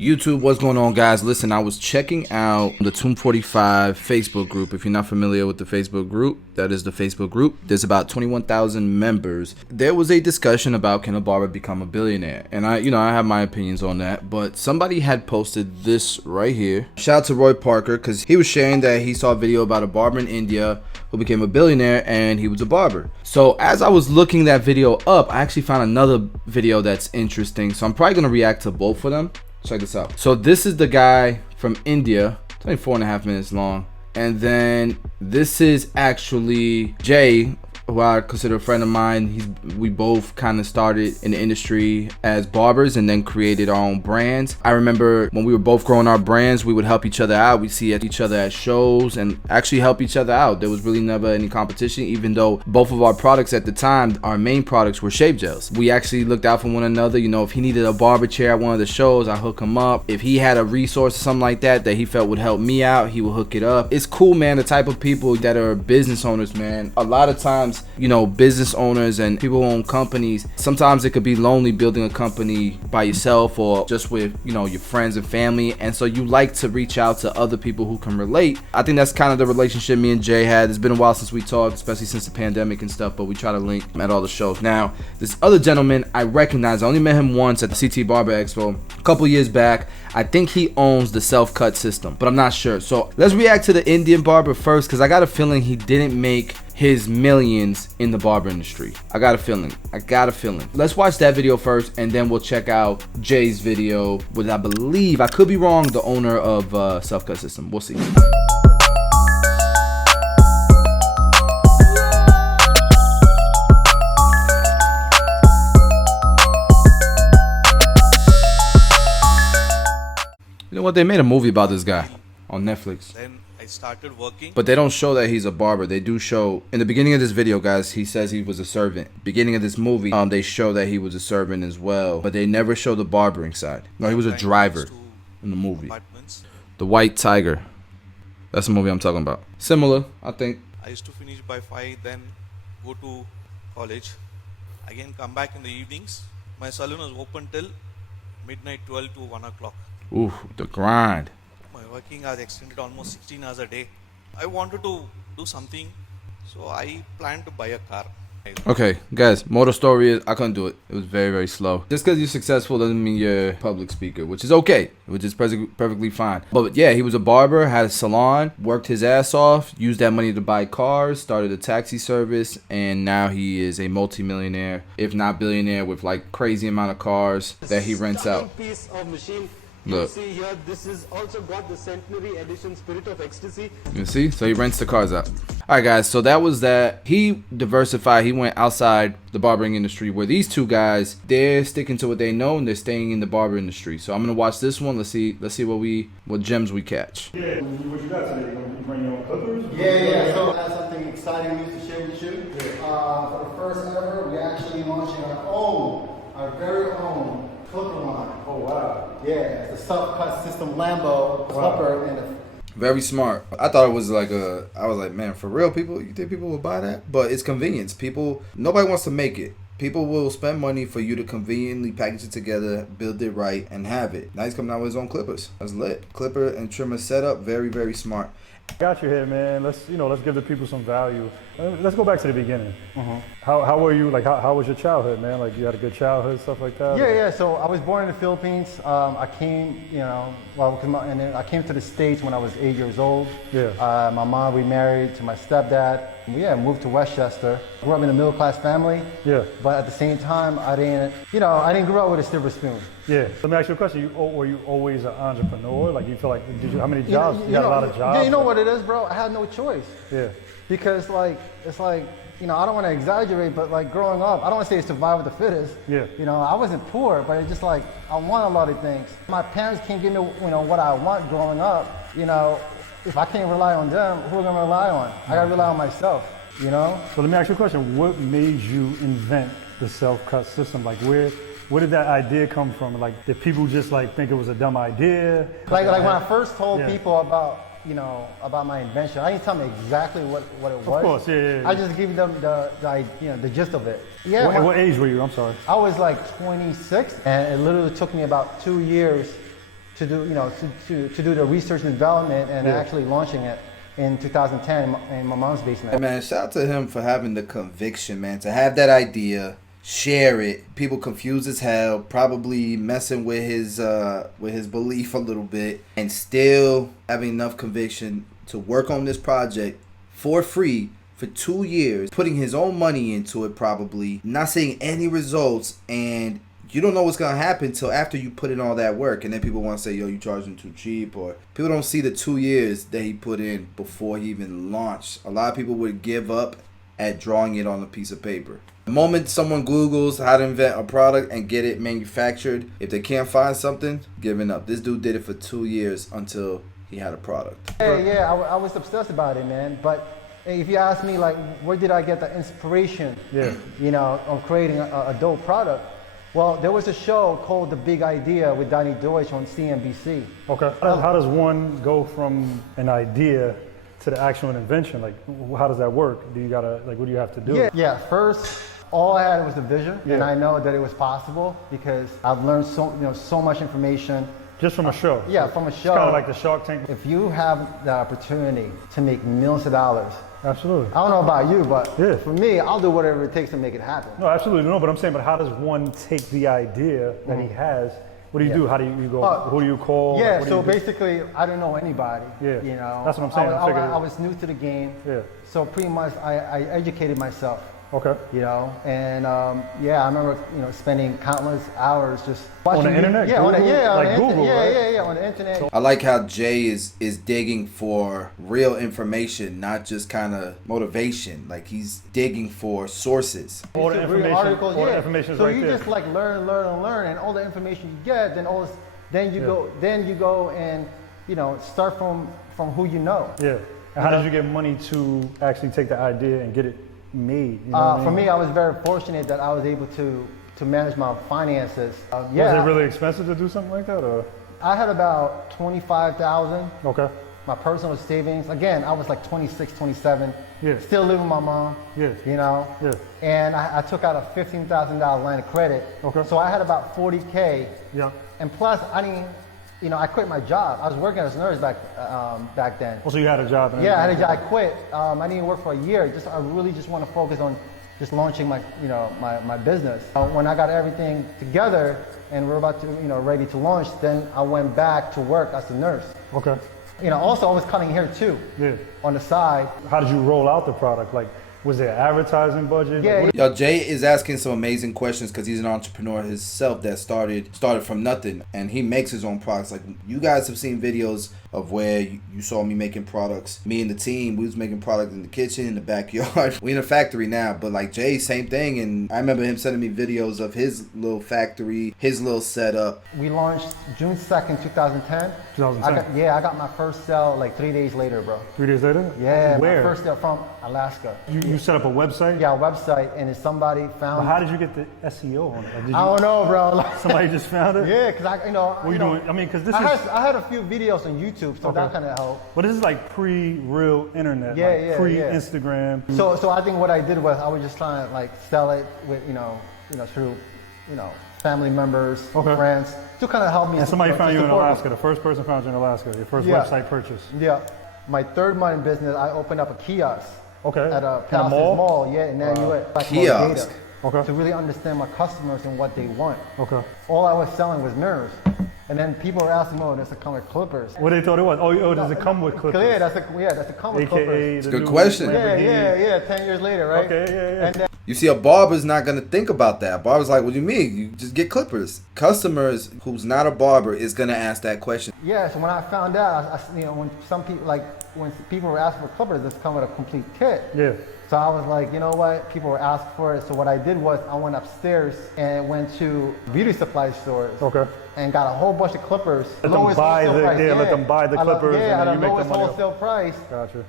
YouTube, what's going on, guys? Listen, I was checking out the Tomb 45 Facebook group. If you're not familiar with the Facebook group, that is the Facebook group. There's about 21,000 members. There was a discussion about can a barber become a billionaire, and I have my opinions on that. But somebody had posted this right here. Shout out to Roy Parker, because he was sharing that he saw a video about a barber in India who became a billionaire, and he was a barber. So as I was looking that video up, I actually found another video that's interesting. So I'm probably gonna react to both of them. Check this out. So this is the guy from India. It's only 4.5 minutes long. And then this is actually Jay, who I consider a friend of mine. We both kind of started in the industry as barbers and then created our own brands. I remember when we were both growing our brands, we would help each other out. We'd see each other at shows and actually help each other out. There was really never any competition, even though both of our products at the time, our main products were shave gels. We actually looked out for one another. You know, if he needed a barber chair at one of the shows, I hook him up. If he had a resource or something like that he felt would help me out, he would hook it up. It's cool, man, the type of people that are business owners, man. A lot of times, business owners and people who own companies, sometimes it could be lonely building a company by yourself or just with, your friends and family. And so you like to reach out to other people who can relate. I think that's kind of the relationship me and Jay had. It's been a while since we talked, especially since the pandemic and stuff, but we try to link at all the shows. Now, this other gentleman I recognize, I only met him once at the CT Barber Expo a couple years back. I think he owns the self-cut system, but I'm not sure. So let's react to the Indian barber first, because I got a feeling he didn't make his millions in the barber industry. I got a feeling. Let's watch that video first, and then we'll check out Jay's video with, I believe, I could be wrong, the owner of self-cut system. We'll see. You know what? They made a movie about this guy on Netflix. Then I started working. But they don't show that he's a barber. They do show, in the beginning of this video, guys, he says he was a servant. Beginning of this movie, they show that he was a servant as well. But they never show the barbering side. No, he was a driver in the movie. Apartments. The White Tiger. That's the movie I'm talking about. Similar, I think. I used to finish by 5, then go to college. Again, come back in the evenings. My salon was open till midnight, 12 to 1 o'clock. Ooh, the grind. My working hours extended almost 16 hours a day. I wanted to do something, so I planned to buy a car. Okay, guys, moral story is I couldn't do it. It was very, very slow. Just because you're successful doesn't mean you're a public speaker, which is okay, which is perfectly fine. But yeah, he was a barber, had a salon, worked his ass off, used that money to buy cars, started a taxi service, and now he is a multi-millionaire, if not billionaire, with like crazy amount of cars that he rents out. Piece of machine. Look. You see here, this is also got the centenary edition Spirit of Ecstasy. You see? So he rents the cars out. Alright, guys, so that was that. He diversified. He went outside the barbering industry, where these two guys, they're sticking to what they know and they're staying in the barber industry. So I'm gonna watch this one. Let's see what gems we catch. Yeah, what you got today? You bring your own clippers? Yeah. So I have something exciting news to share with you. For the first ever, we're actually launching our very own clipper line. Oh wow. Yeah, it's a self-cut system Lambo clipper and a Very smart. I thought it was like I was like, man, for real, people, you think people would buy that? But it's convenience. Nobody wants to make it. People will spend money for you to conveniently package it together, build it right, and have it. Now he's coming out with his own clippers. That's lit. Clipper and trimmer setup, very, very smart. Got you here, man. Let's give the people some value. Let's go back to the beginking. How were you? Like, how was your childhood, man? Like, you had a good childhood, stuff like that? Yeah. So I was born in the Philippines. I came, and then I came to the States when I was 8 years old. Yeah. My mom remarried to my stepdad. Yeah, moved to Westchester. Grew up in a middle class family. Yeah. But at the same time, I didn't grow up with a silver spoon. Yeah. Let me ask you a question. Were you always an entrepreneur? Like, you feel like, how many jobs? You had a lot of jobs? Yeah, you know what it is, bro? I had no choice. Yeah. Because I don't want to exaggerate, but like growing up, I don't want to say survival of the fittest. Yeah. I wasn't poor, but it's just like I want a lot of things. My parents can't give me, what I want growing up. If I can't rely on them, who am I gonna rely on? I gotta rely on myself. So let me ask you a question. What made you invent the self-cut system? Like, where did that idea come from? Like, did people just like think it was a dumb idea? Like when I first told people about my invention, I didn't tell them exactly what it was. Of course, yeah. I just gave them the gist of it. Yeah. What age were you? I'm sorry. I was like 26, and it literally took me about 2 years to do, to do the research and development and actually launching it in 2010 in my mom's basement. Hey man, shout out to him for having the conviction, man, to have that idea, share it. People confused as hell, probably messing with his belief a little bit, and still having enough conviction to work on this project for free for 2 years, putting his own money into it, probably not seeing any results, and you don't know what's gonna happen until after you put in all that work, and then people want to say, yo, you charging too cheap, or people don't see the 2 years that he put in before he even launched. A lot of people would give up at drawing it on a piece of paper. The moment someone Googles how to invent a product and get it manufactured, if they can't find something, giving up. This dude did it for 2 years until he had a product. Yeah, I was obsessed about it, man. But if you ask me, like, where did I get the inspiration, on creating a dope product? Well, there was a show called The Big Idea with Donnie Deutsch on CNBC. Okay. How does one go from an idea to the actual invention? Like, how does that work? Do you gotta, like, what do you have to do? Yeah. First, all I had was the vision, and I know that it was possible because I've learned so much information. Just from a show? Yeah, from a show. It's kind of like the Shark Tank. If you have the opportunity to make millions of dollars, absolutely. I don't know about you, but for me, I'll do whatever it takes to make it happen. No, absolutely. No, but I'm saying, but how does one take the idea that he has? What do you do? How do you go? Who do you call? Yeah, what so basically, I don't know anybody. Yeah, that's what I'm saying. I was new to the game. Yeah. So pretty much, I educated myself. Okay. And I remember spending countless hours just watching on the internet. Yeah, Google, on the Google, internet. Yeah, on the internet. I like how Jay is digging for real information, not just kind of motivation. Like, he's digging for sources. All the information, articles, all the information is so right you there. just like learn, and all the information you get, then you go and start from who you know. Yeah. And how did you get money to actually take the idea and get it made? You know for me, I was very fortunate that I was able to manage my finances. Was it really expensive to do something like that, or? I had about $25,000. Okay. My personal savings. Again, I was like 26, 27. Yeah. Still living with my mom. Yeah. Yeah. And I took out a $15,000 line of credit. Okay. So I had about 40K. Yeah. And plus, I didn't. I quit my job. I was working as a nurse back then. Oh, so you had a job? And yeah, I had a job. I quit. I didn't work for a year. I really just want to focus on just launching my business. When I got everything together and we're about to, ready to launch, then I went back to work as a nurse. Okay. Also I was cutting hair too. Yeah. On the side. How did you roll out the product? Like, was there advertising budget? Yeah. Like, Yo, Jay is asking some amazing questions because he's an entrepreneur himself that started from nothing, and he makes his own products. Like, you guys have seen videos of where you saw me making products. Me and the team, we was making products in the kitchen, in the backyard. We in a factory now, but like Jay, same thing. And I remember him sending me videos of his little factory, his little setup. We launched June 2nd, 2010. 2010. I got my first sale like 3 days later, bro. 3 days later? Yeah, Where? my first sale from Alaska. You set up a website? Yeah, a website, and if somebody found. But how did you get the SEO on it? Like, I don't know, bro. Somebody just found it? Yeah, because What are you doing? I mean, because this I had a few videos on YouTube, so that kind of helped. But this is like pre-real internet, pre-Instagram. So I think what I did was I was just trying to like sell it with through family members, friends, to kind of help me. And somebody found you in Alaska. The first person found you in Alaska. Your first website purchase. Yeah. My third month in business, I opened up a kiosk. Okay. At a Palace Mall, in Nanuet. Kiosk. Okay. To really understand my customers and what they want. Okay. All I was selling was mirrors. And then people were asking me, does it come with clippers? What they thought it was? Oh, does it come with clippers? Yeah, does it come with clippers? It's a good question. Yeah, 10 years later, right? Okay, yeah. And then, you see, a barber's not going to think about that. A barber's like, what do you mean? You just get clippers. Customers who's not a barber is going to ask that question. Yeah, so when I found out, when some people, when people were asking for clippers, it's come with a complete kit. Yeah. So I was like, you know what? People were asking for it. So what I did was I went upstairs and went to beauty supply stores. Okay. And got a whole bunch of clippers. Let them buy the clippers, at and a then you make the lowest money. wholesale price. Gotcha.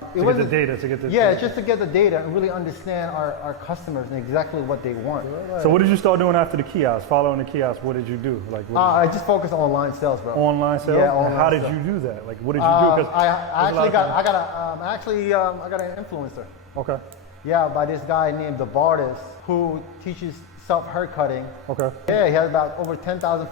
Just to get the data and really understand our customers and exactly what they want. So what did you start doing after the kiosk? Following the kiosk, what did you do? I just focused on online sales, bro. Online sales? Yeah, online How did sales. you do that? Like, what did you do? I got an influencer. Okay. Yeah, by this guy named the Barbers who teaches self hair cutting. Okay. Yeah, he has about over 10,000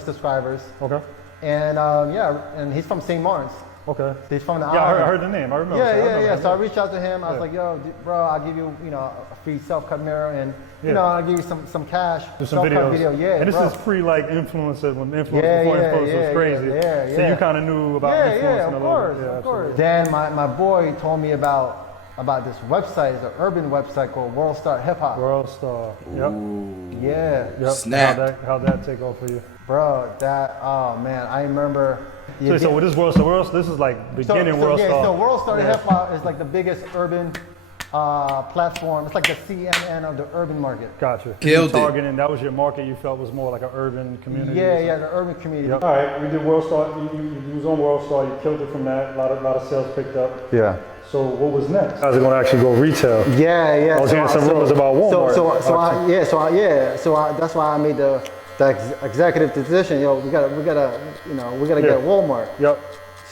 subscribers. Okay. And and he's from St. Martin's. Okay. He's from the Yeah, island. I heard the name. I remember. I remember Yeah. him, So I reached out to him. I was like, yo, bro, I'll give you, a free self-cut mirror, and I'll give you some cash. Do some self-cut videos. video. Yeah, and this bro. is pre like influencers when influencers before Yeah, influencers was crazy. yeah. So you kind of knew about influencing Yeah, a of little course, bit. Yeah, of course. absolutely. Then my boy told me about this website. It's an urban website called World Star Hip Hop. World Star. Yep. Yeah. Yep. Snap. How'd that take off for you? Bro, oh man, I remember. So with this World Star, this is like beginning World Star. So World Star Hip Hop is like the biggest urban platform. It's like the CNN of the urban market. Gotcha. Killed it. Targeting, that was your market. You felt was more like an urban community. Yeah, the urban community. Yep. All right, we did World Star. You was on World Star. You killed it from that. A lot of sales picked up. Yeah. So what was next? I was going to actually go retail. Yeah. I was hearing some rumors about Walmart. So that's why I made the executive decision. We gotta get Walmart. Yep.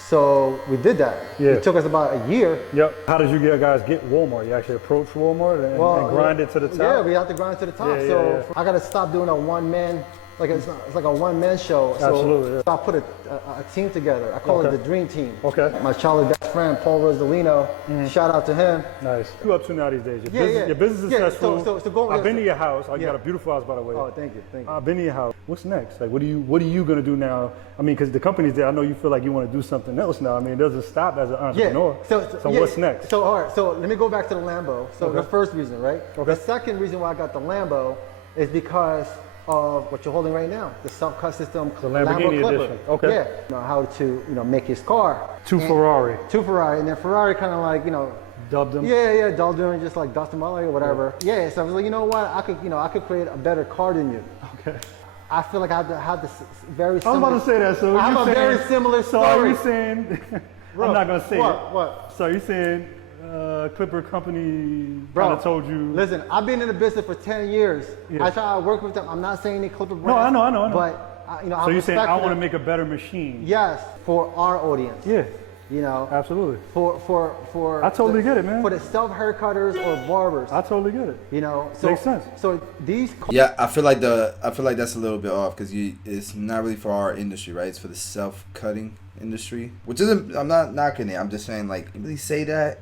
So we did that. Yeah. It took us about a year. Yep. How did you guys get Walmart? You actually approached Walmart and grind it to the top? Yeah, we have to grind to the top. Yeah. I gotta stop doing a one-man. It's like a one-man show. So, Absolutely, yeah. So I put a team together. I call it the Dream Team. Okay. My childhood best friend, Paul Rosalino, shout out to him. Nice. What are you up to now these days? Yeah. Your business is successful. So I've been to your house. You got a beautiful house, by the way. Oh, thank you. I've been to your house. What's next? Like, what are you gonna do now? I mean, because the company's there. I know you feel like you want to do something else now. I mean, it doesn't stop as an entrepreneur. So what's next? So all right. So let me go back to the Lambo. So the first reason, right? Okay. The second reason why I got the Lambo is because of what you're holding right now, the self-cut system, The Lamborghini Lambo Clipper. edition. Okay. Yeah. How to make his car. Ferrari. To Ferrari, and then Ferrari kind of like Dubbed them. Yeah, dubbed him, just like dust him out or whatever. Yeah. So I was like, you know what? I could create a better car than you. Okay. I feel like I have this very I similar. was about to say that. So I have you're a saying, very similar So story. are you saying? I'm not gonna say it. What? So you're saying Clipper company Bro, kind of told you? Listen, I've been in the business for 10 years. Yeah. I try to work with them. I'm not saying any Clipper brands. No, I know. But So you're saying I want to make a better machine? Yes, for our audience. Yeah. Absolutely. For I totally get it, man. For the self haircutters or barbers. I totally get it. So Makes sense. So these. Yeah, I feel like that's a little bit off because it's not really for our industry, right? It's for the self-cutting industry, which isn't. I'm not knocking it. I'm just saying, like, you really say that.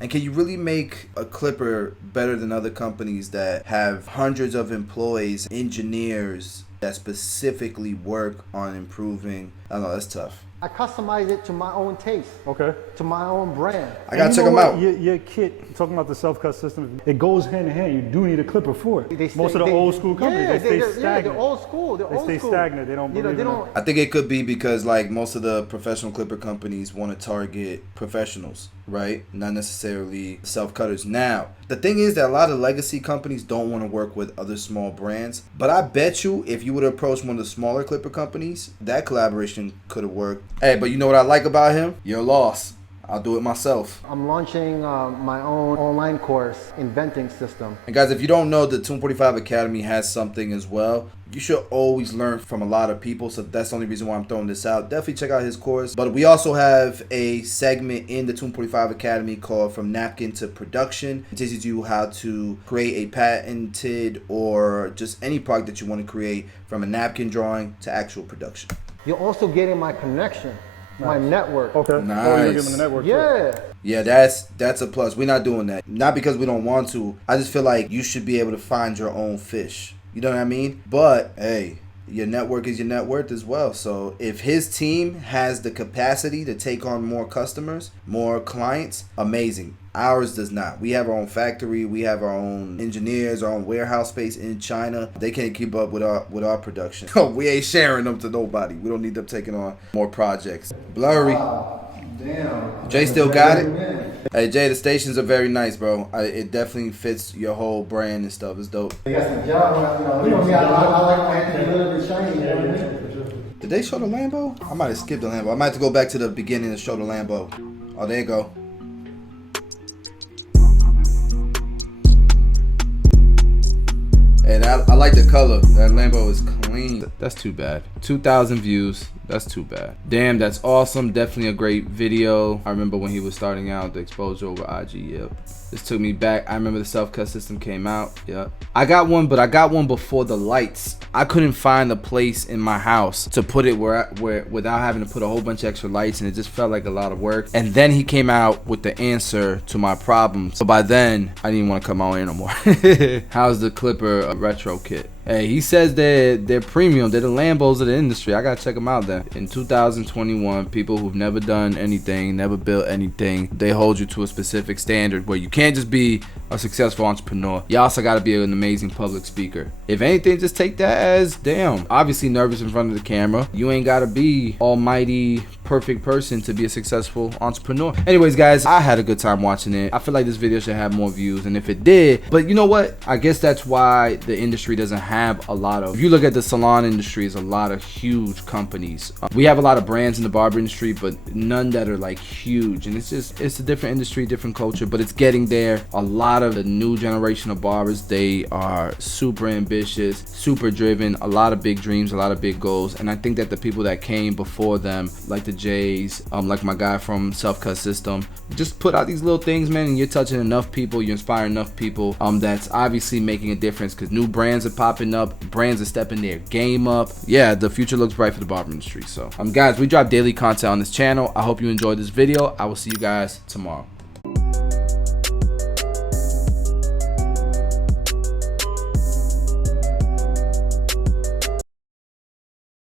And can you really make a clipper better than other companies that have hundreds of employees, engineers that specifically work on improving? I don't know, that's tough. I customize it to my own taste. Okay. To my own brand. I gotta check them out. Your kit, talking about the self-cut system, it goes hand in hand. You do need a clipper for it. Most of the old school companies, they stay stagnant. Yeah, they're old school. They stay stagnant. They don't believe in it. I think it could be because like most of the professional clipper companies want to target professionals, right? Not necessarily self-cutters. Now, the thing is that a lot of legacy companies don't want to work with other small brands. But I bet you if you would approach one of the smaller clipper companies, that collaboration could have worked. Hey, but you know what I like about him? You're lost. I'll do it myself. I'm launching my own online course, Inventing system. And guys, if you don't know, the 245 Academy has something as well. You should always learn from a lot of people, so that's the only reason why I'm throwing this out. Definitely check out his course. But we also have a segment in the 245 Academy called From Napkin to Production. It teaches you how to create a patented or just any product that you want to create from a napkin drawing to actual production. You're also getting my connection, my network. Okay. Nice. Oh, you're giving the network. Yeah. Too. Yeah, that's a plus. We're not doing that. Not because we don't want to. I just feel like you should be able to find your own fish. You know what I mean? But, hey, your network is your net worth as well. So if his team has the capacity to take on more customers, more clients, amazing. Ours does not. We have our own factory. We have our own engineers, our own warehouse space in China. They can't keep up with our production. We ain't sharing them to nobody. We don't need them taking on more projects. Blurry. Damn. Jay still got it? Hey, Jay, the stations are very nice, bro. It definitely fits your whole brand and stuff. It's dope. You got some job. You know me, I like my hands a little bit shiny. You know what I mean? Did they show the Lambo? I might have skipped the Lambo. I might have to go back to the beginning and show the Lambo. Oh, there you go. And I like the color. That Lambo is clean. That's too bad. 2,000 views. That's too bad. Damn, that's awesome. Definitely a great video. I remember when he was starting out, the exposure over IG. Yep. This took me back. I remember the self-cut system came out. Yep. I got one, but I got one before the lights. I couldn't find a place in my house to put it where without having to put a whole bunch of extra lights, and it just felt like a lot of work. And then he came out with the answer to my problem. So by then, I didn't want to cut my own hair no more. How's the Clipper retro kit? Hey, he says they're premium. They're the Lambos of the industry. I gotta check them out then. In 2021, people who've never done anything, never built anything, they hold you to a specific standard where you can't just be a successful entrepreneur. You also gotta be an amazing public speaker. If anything, just take that as, damn, obviously nervous in front of the camera. You ain't gotta be almighty perfect person to be a successful entrepreneur. Anyways, guys, I had a good time watching it. I feel like this video should have more views, and if it did, but you know what? I guess that's why the industry doesn't have a lot of, if you look at the salon industry, it's a lot of huge companies. We have a lot of brands in the barber industry, but none that are like huge, and it's a different industry, different culture, but it's getting there. A lot of the new generation of barbers, they are super ambitious, super driven, a lot of big dreams, a lot of big goals, and I think that the people that came before them, like the Jays, like my guy from Self-Cut System, just put out these little things, man, and you're touching enough people, you're inspiring enough people, that's obviously making a difference, because new brands are popping up, brands are stepping their game up. Yeah, the future looks bright for the barber industry. So guys, we drop daily content on this channel. I hope you enjoyed this video. I will see you guys tomorrow.